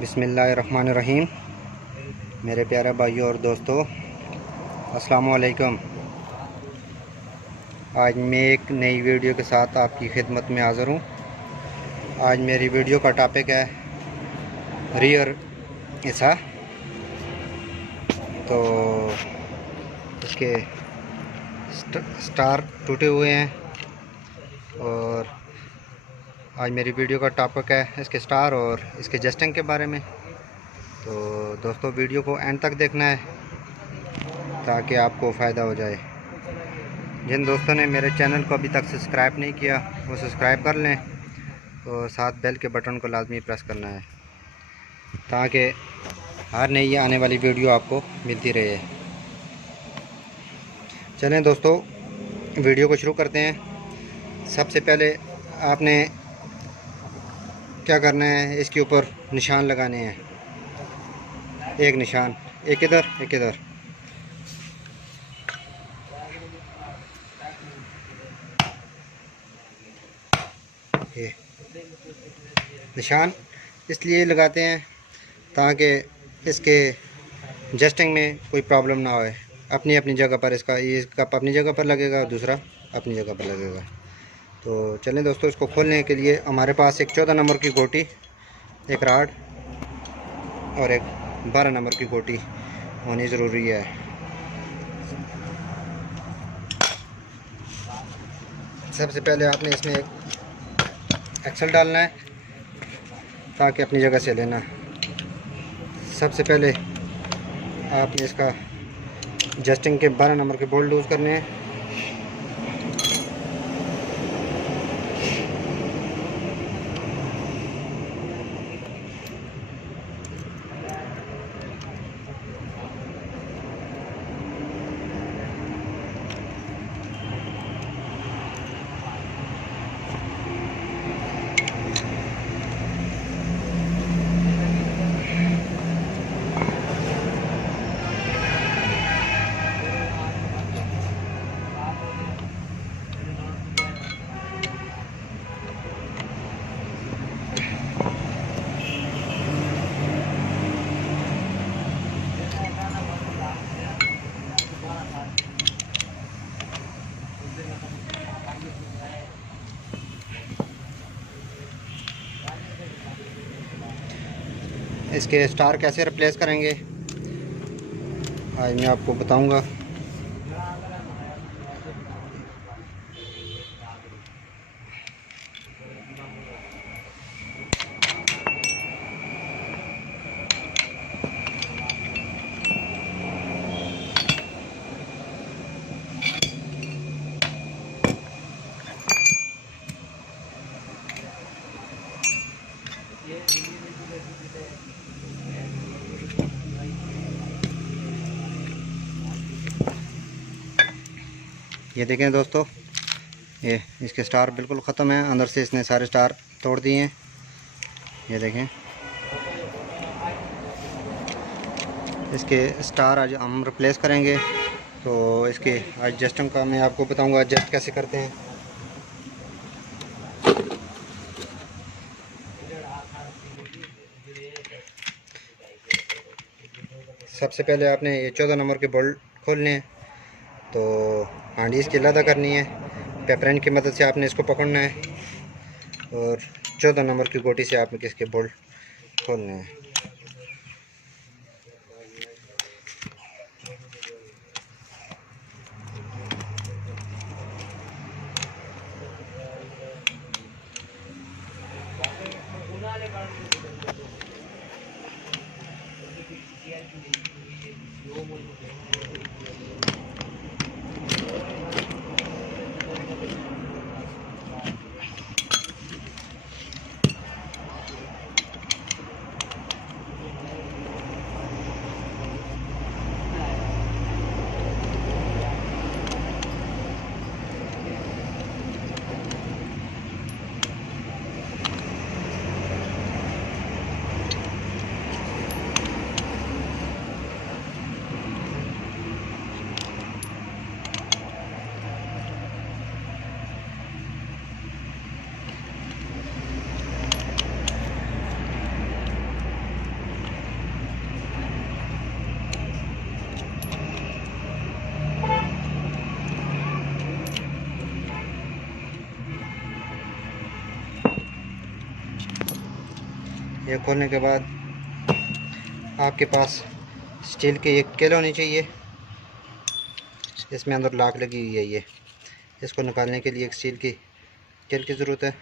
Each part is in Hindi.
बिस्मिल्लाहिर्रहमानिर्रहीम। मेरे प्यारे भाइयों और दोस्तों, अस्सलामु अलैकुम। आज मैं एक नई वीडियो के साथ आपकी खिदमत में हाज़िर हूँ। आज मेरी वीडियो का टॉपिक है रियर हिस्सा। तो इसके स्टार टूटे हुए हैं और आज मेरी वीडियो का टॉपिक है इसके स्टार और इसके जस्टिंग के बारे में। तो दोस्तों, वीडियो को एंड तक देखना है ताकि आपको फ़ायदा हो जाए। जिन दोस्तों ने मेरे चैनल को अभी तक सब्सक्राइब नहीं किया वो सब्सक्राइब कर लें और साथ बेल के बटन को लाजमी प्रेस करना है ताकि हर नई आने वाली वीडियो आपको मिलती रहे। चलें दोस्तों, वीडियो को शुरू करते हैं। सबसे पहले आपने क्या करना है, इसके ऊपर निशान लगाने हैं। एक निशान, एक इधर एक इधर। ये निशान इसलिए लगाते हैं ताकि इसके जस्टिंग में कोई प्रॉब्लम ना होए। अपनी अपनी जगह पर ये कप अपनी जगह पर लगेगा, दूसरा अपनी जगह पर लगेगा। तो चलें दोस्तों, इसको खोलने के लिए हमारे पास एक 14 नंबर की गोटी, एक राड और एक 12 नंबर की गोटी होनी ज़रूरी है। सबसे पहले आपने इसमें एक एक्सल डालना है ताकि अपनी जगह से लेना। सबसे पहले आपने इसका जस्टिंग के 12 नंबर के बोल्ट लूज़ करने हैं। इसके स्टार कैसे रिप्लेस करेंगे आज मैं आपको बताऊंगा। ये देखें दोस्तों, ये इसके स्टार बिल्कुल ख़त्म है। अंदर से इसने सारे स्टार तोड़ दिए हैं। ये देखें, इसके स्टार आज हम रिप्लेस करेंगे। तो इसके एडजस्टिंग का मैं आपको बताऊंगा एडजस्ट कैसे करते हैं। सबसे पहले आपने ये 14 नंबर के बोल्ट खोलने हैं। तो हांडी इसकी अलग करनी है। पेपरन की मदद से आपने इसको पकड़ना है और 14 नंबर की गोटी से आपने इसके बोल्ट खोलने हैं। ये खोलने के बाद आपके पास स्टील की एक केल होनी चाहिए। इसमें अंदर लाक लगी हुई है। ये इसको निकालने के लिए एक स्टील की केल की ज़रूरत है।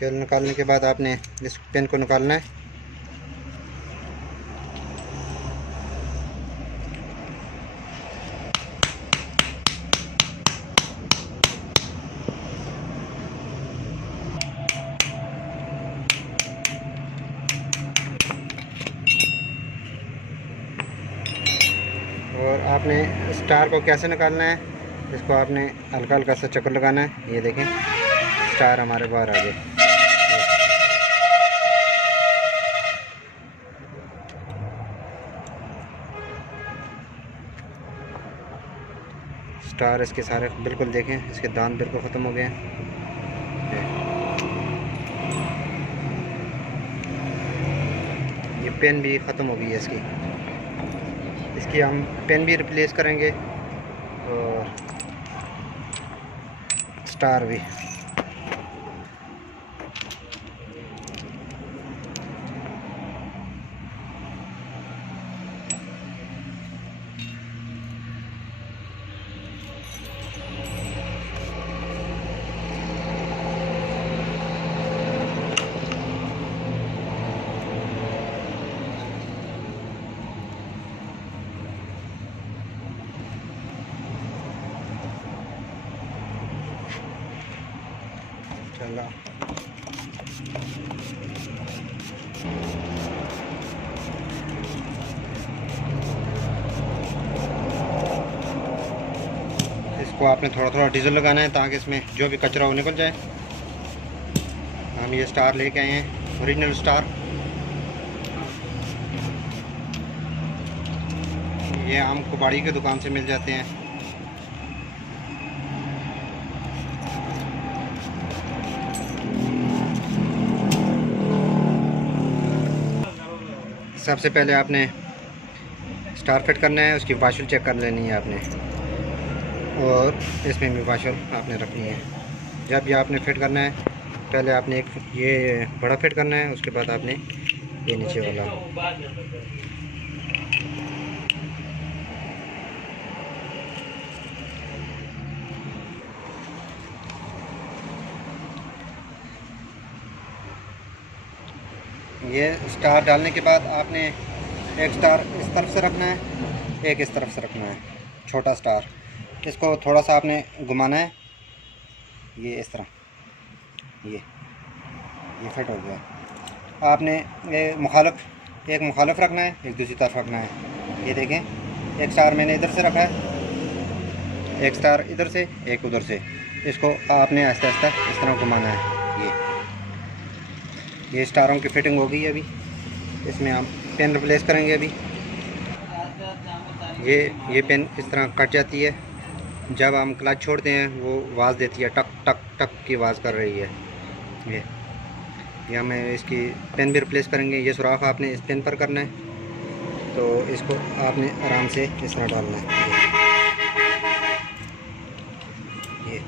केल निकालने के बाद आपने इस पेन को निकालना है। और आपने स्टार को कैसे निकालना है, इसको आपने हल्का हल्का सा चक्कर लगाना है। ये देखें स्टार हमारे बाहर आ गए। स्टार इसके सारे बिल्कुल देखें, इसके दांत बिल्कुल ख़त्म हो गए हैं। ये पेन भी ख़त्म हो गई है इसकी हम पेन भी रिप्लेस करेंगे और स्टार भी। चला इसको आपने थोड़ा थोड़ा डीजल लगाना है ताकि इसमें जो भी कचरा वो निकल जाए। हम ये स्टार लेके आए हैं, ओरिजिनल स्टार। ये आम कुबाड़ी की दुकान से मिल जाते हैं। सबसे पहले आपने स्टार फिट करना है, उसकी वाशल चेक कर लेनी है आपने, और इसमें भी वाशल आपने रखनी है। जब ये आपने फिट करना है, पहले आपने एक ये बड़ा फिट करना है, उसके बाद आपने ये नीचे वाला। ये स्टार डालने के बाद आपने एक स्टार इस तरफ से रखना है, एक इस तरफ से रखना है, छोटा स्टार। इसको थोड़ा सा आपने घुमाना है, ये इस तरह, ये फिट हो गया। आपने एक मुखालिफ रखना है, एक दूसरी तरफ रखना है। ये देखें एक स्टार मैंने इधर से रखा है, एक स्टार इधर से, एक उधर से। इसको आपने आहिस्ता आहिस्ता इस तरह घुमाना है। ये स्टारों की फिटिंग हो गई है। अभी इसमें हम पेन रिप्लेस करेंगे। अभी ये पेन इस तरह कट जाती है, जब हम क्लच छोड़ते हैं वो आवाज़ देती है, टक टक टक की आवाज़ कर रही है। ये हमें इसकी पेन भी रिप्लेस करेंगे। ये सुराख आपने इस पेन पर करना है, तो इसको आपने आराम से इस तरह डालना है। ये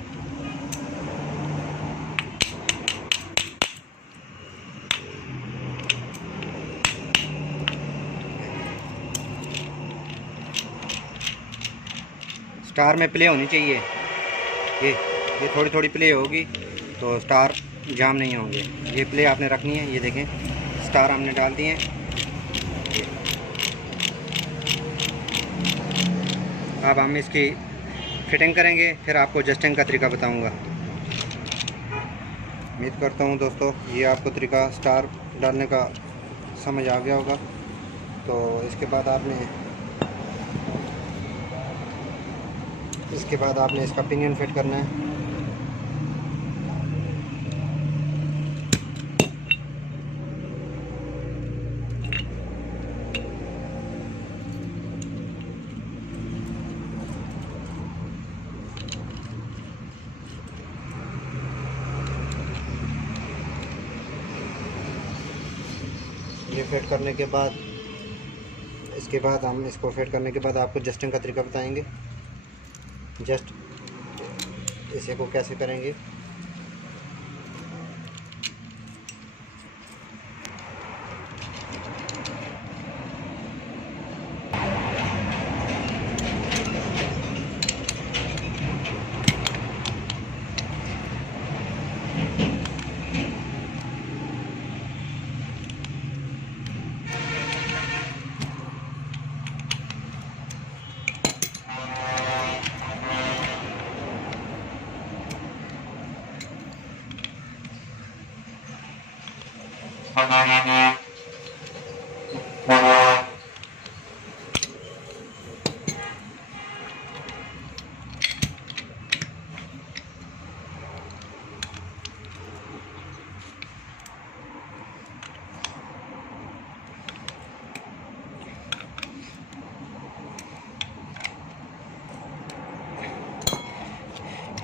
स्टार में प्ले होनी चाहिए। ये थोड़ी थोड़ी प्ले होगी तो स्टार जाम नहीं होंगे। ये प्ले आपने रखनी है। ये देखें स्टार हमने डाल दिए हैं। अब हम इसकी फिटिंग करेंगे, फिर आपको एडजस्टिंग का तरीका बताऊंगा। उम्मीद करता हूं दोस्तों ये आपको तरीका स्टार डालने का समझ आ गया होगा। तो इसके बाद आपने इसका पिनियन फिट करना है। फिट करने के बाद हम इसको फिट करने के बाद आपको जस्टिंग का तरीका बताएंगे। जस्ट इसे को कैसे करेंगे।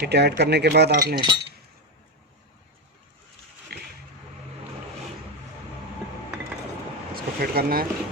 फिट ऐड करने के बाद आपने इसको फिट करना है।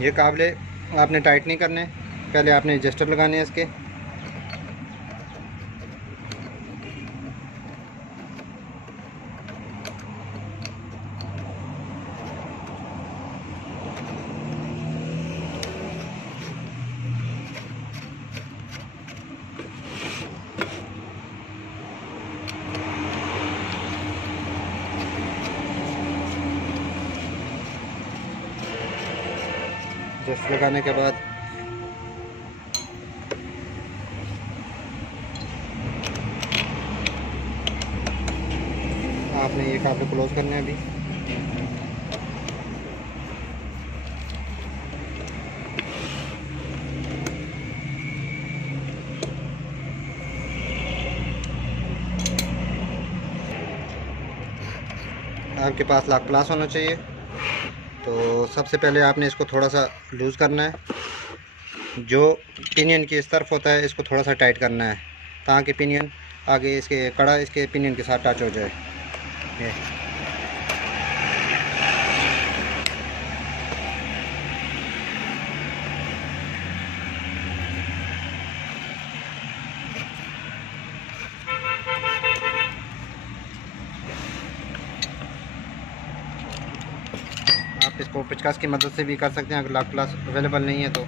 ये काबले आपने टाइट नहीं करने, पहले आपने एडजस्टर लगाने हैं इसके। जस्ट लगाने के बाद आपने ये काबले क्लोज करने हैं। अभी आपके पास लॉक प्लास होना चाहिए। तो सबसे पहले आपने इसको थोड़ा सा लूज़ करना है। जो पिनियन की इस तरफ होता है इसको थोड़ा सा टाइट करना है ताकि पिनियन आगे इसके कड़ा इसके पिनियन के साथ टच हो जाए। ये आप इसको पेचकस की मदद से भी कर सकते हैं अगर लॉक प्लास अवेलेबल नहीं है तो।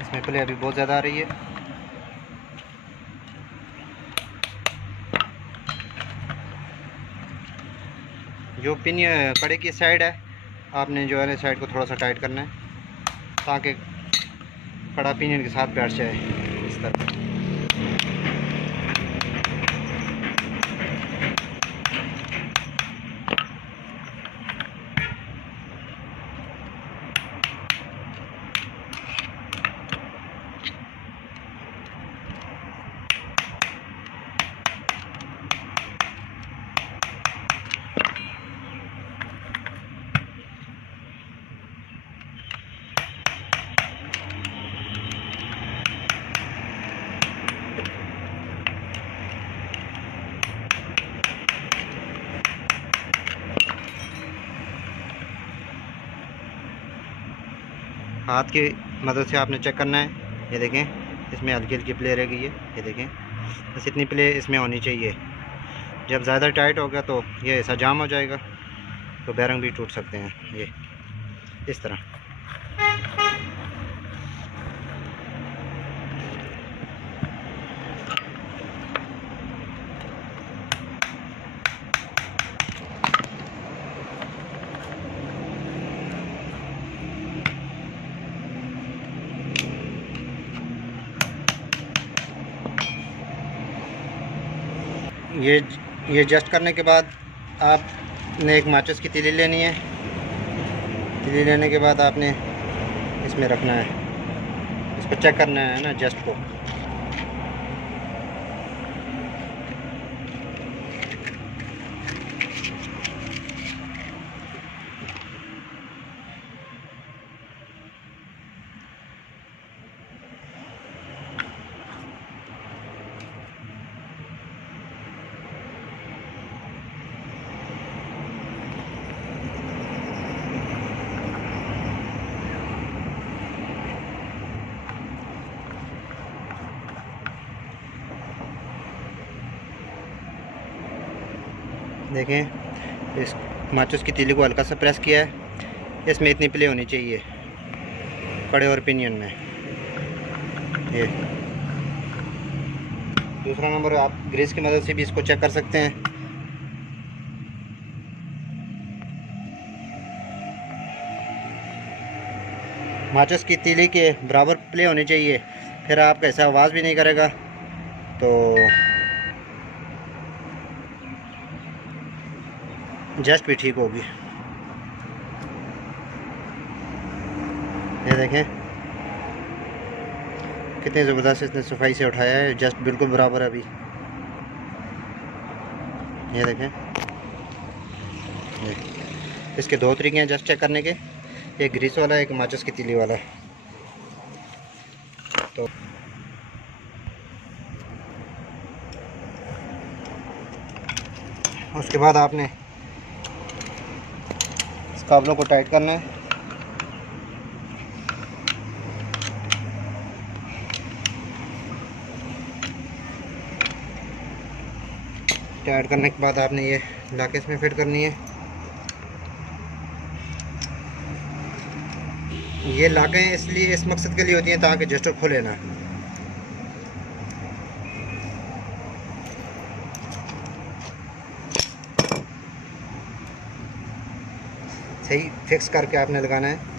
इसमें प्ले अभी बहुत ज़्यादा आ रही है। जो पिन कड़े की साइड है आपने जो है साइड को थोड़ा सा टाइट करना है ताकि कड़ा पिनियन के साथ बैठ जाए इस तरह। हाथ की मदद से आपने चेक करना है। ये देखें इसमें हल्की हल्की प्ले रह गई है। ये देखें बस इतनी प्ले इसमें होनी चाहिए। जब ज़्यादा टाइट हो गया तो ये ऐसा जाम हो जाएगा, तो बैरंग भी टूट सकते हैं। ये इस तरह। ये एडजस्ट करने के बाद आपने एक माचिस की तीली लेनी है। तीली लेने के बाद आपने इसमें रखना है, इसको चेक करना है ना एडजस्ट को। देखें, इस माचिस की तीली को हल्का सा प्रेस किया है। इसमें इतनी प्ले होनी चाहिए कड़े और पिनियन में। ये दूसरा नंबर, आप ग्रीस की मदद से भी इसको चेक कर सकते हैं। माचिस की तीली के बराबर प्ले होनी चाहिए, फिर आपका ऐसा आवाज़ भी नहीं करेगा। तो जस्ट भी ठीक होगी। ये देखें कितनी ज़बरदस्त इसने सफाई से उठाया है, जस्ट बिल्कुल बराबर है अभी। ये देखें, इसके दो तरीके हैं जस्ट चेक करने के, एक ग्रीस वाला है, एक माचिस की तीली वाला। तो उसके बाद आपने काबलों को टाइट करना है। टाइट करने के बाद आपने ये लाके इसमें फिट करनी है। ये लाकें इसलिए इस मकसद के लिए होती हैं ताकि जस्टर खुले ना। सही फिक्स करके आपने लगाना है।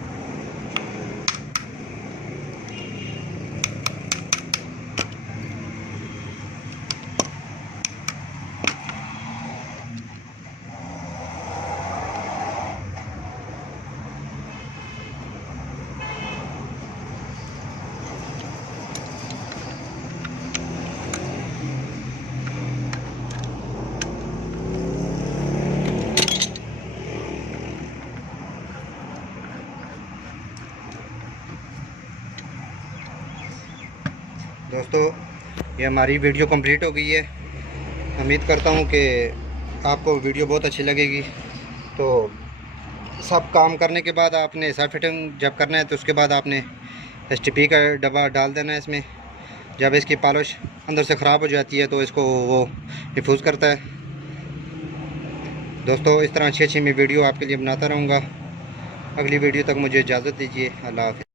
दोस्तों, ये हमारी वीडियो कंप्लीट हो गई है। उम्मीद करता हूँ कि आपको वीडियो बहुत अच्छी लगेगी। तो सब काम करने के बाद आपने ऐसा फिटिंग जब करना है तो उसके बाद आपने STP का डब्बा डाल देना है इसमें। जब इसकी पॉलिश अंदर से ख़राब हो जाती है तो इसको वो हिफूज करता है। दोस्तों, इस तरह अच्छी मैं वीडियो आपके लिए बनाता रहूँगा। अगली वीडियो तक मुझे इजाज़त दीजिए। अल्लाह हाफ़िज़।